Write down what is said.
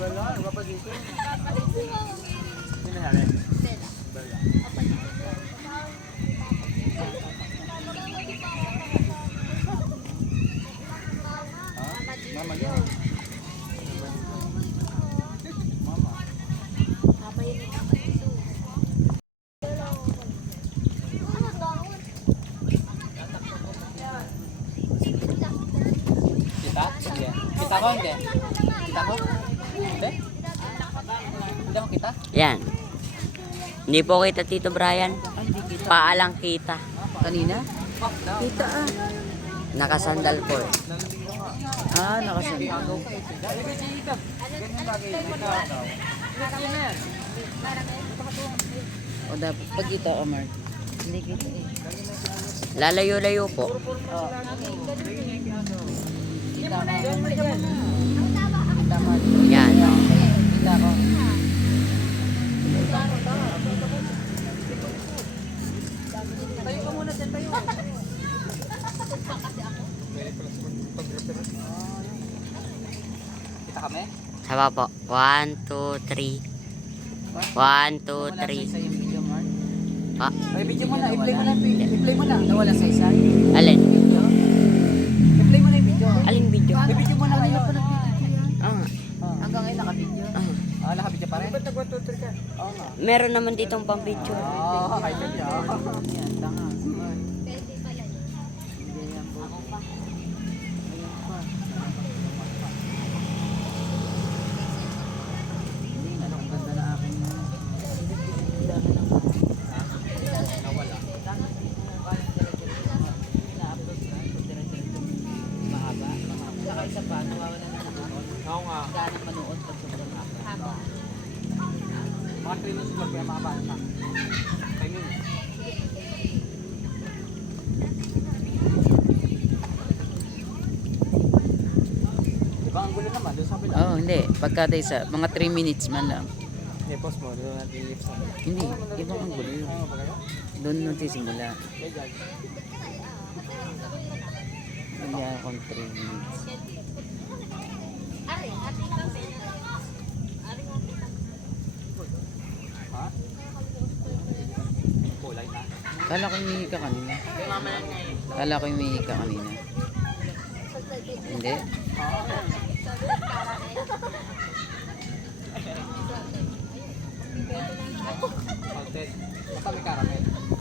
Wala, wala pa dito. Sino nangyari? Bella. Mama yun. Mama. Papa yun yung kapatid. Kita? Sige. Kita ko hindi? Kita ko? Hindi? Hindi ako kita? Yan. Hindi po kita, Tito Brian. Paalang kita. Kanina? Kita ah. Nakasandal po. Ah, nakasandal. O dapat pag kita, Omar. Hindi kita eh. Lalayo-layo po. Kita mo. Yan. Kita ko. Tayo ka muna dyan, tayo. Kita kami? Sama po. 1, 2, 3. 1, 2, 3. Sa yung video, Mark. Ha? Ay, video mo na. I-play mo na. I-play mo na. Nawala sa isa. Alin? Video. I-play mo na yung video. Aling video? May video mo na ngayon. Ah. Hanggang ngayon naka-video. Ah. Nakabidyo pa rin? Ba't nag-1, 2, 3 ka? Oo nga. Meron naman ditong pang video. Ay, kanya. Yan, tanga. Pwede pala yun. Hindi yan po. Ayan pa. Hindi, ano, ang ganda na akin na. Nawala. Mahaba. Saka isa pa, nawawala na manood. Oo nga. Ganang manood pag sobrang haba. Mga 3 minutes lang kaya makabaan na. 5 minutes. Diba ang gulo naman? Doon sa kapila. Oo, hindi. Pagka tayo sa mga 3 minutes man lang. Okay, pause mo. Doon natin i-lift sa kapila. Hindi, ibang ang gulo yun. Oo, pagkaya? Doon natin simula. Okay, guys. Hindi akong 3 minutes. Ari, ati kami. Ha? Kulay na. Kala ko humihi ka kanina. Kala ko humihi ka kanina. Hindi.